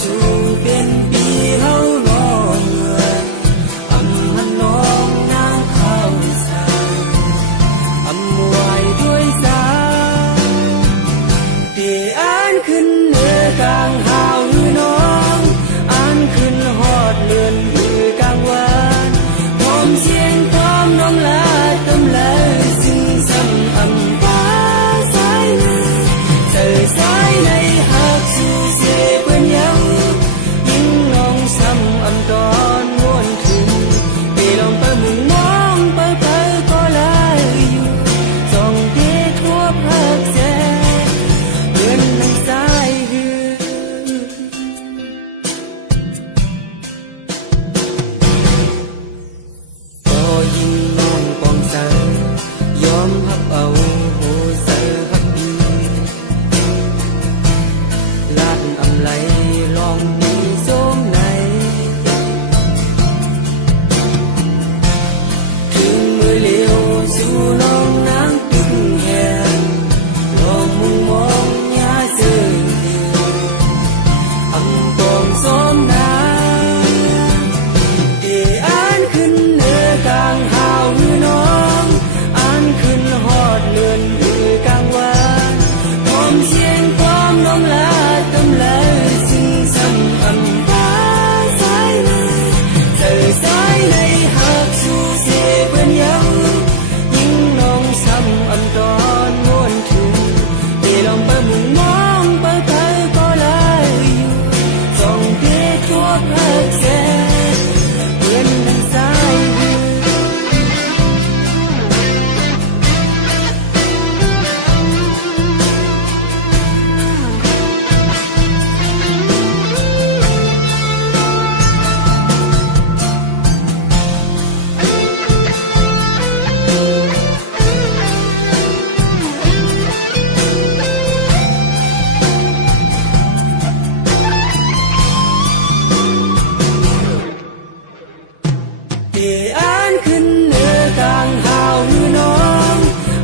สู่เป็นปีเฮาน้องเมืองอำหันน้องนางข้าวสารอำไหวด้วยสาปีอ่านขึ้นเหนือกลางหาวหือน้องอ่านขึ้นฮอดเลือนหือกลางวานพร้อมเสียงความน้องลาตำลาซึ่งซ้ำอำปาสายในเธอสายในหักสู่เสียเปื้อนยังยิ่งน้องซ้ำอำตอนม้วนถึงไปลองไปมุ่งมองไปก็ลายอยู่ส่องเดียทั่วภาคแสเดือนนังสายหือก็ยิ่งน้องปองใจยอมหับเอาโหเสือหักดีลาดอำไหลลองปีโสมในถึงมือเลี้ยวสู่น้องนางตึงแหงลองมุงมองยาเสืออำปองโสมนาที่อ่านขึ้นเหนือกลางหาวหือน้องอ่านขึ้นฮอดเลือนหือกลางวานพร้อมเสียงความน้องลาตำลาซึ่งซ้ำอำปาสายในเธอสายในหักสู่เสียเปื้อนยังยิ่งน้องซ้ำอำตอนม้วนถึงไปลองไปมุ่งมองไปก็ลายอยู่ส่องเดียทั่วภาคแสเปื้อนดังสายหือที่อ่านขึ้นเหนือกลางหาวหือน้อง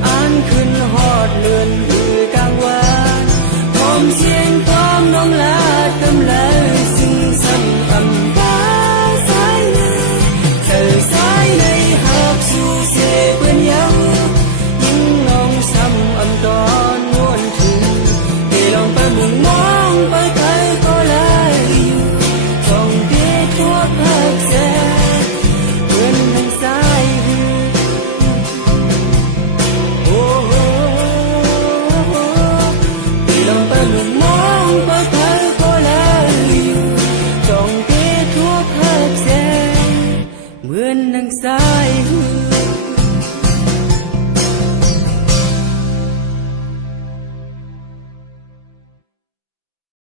อ่านขึ้นฮอดเลือนหือกลางวานพร้อมเสียงความน้องลาตำลาซึ่งซ้ำอำปาสายในเธอสายในหักสู่เสียเปื้อนยังยิ่งน้องซ้ำอำตอนม้วนถึงไปลองไปมุ่งมองไปก็ลายอยู่ส่องเดียทั่วภาคแสเปื้อนดังสายหือโอ้โหไปลองไปมุ่งมองไปก็ลายอยู่ส่องเดียทั่วภาคแสเหมือนดังสายหือ